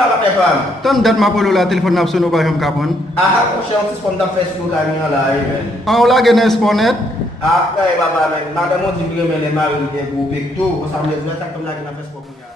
ala pepam. Tan dat mapolo la telefon na suno ba kam kapon. Aha ko siya sa konta Facebook kami nga live. Wala gene sponet. Kay baba men nada mo jibige men le mari de bu big tu ko samle zata kam lagi na Facebook niya.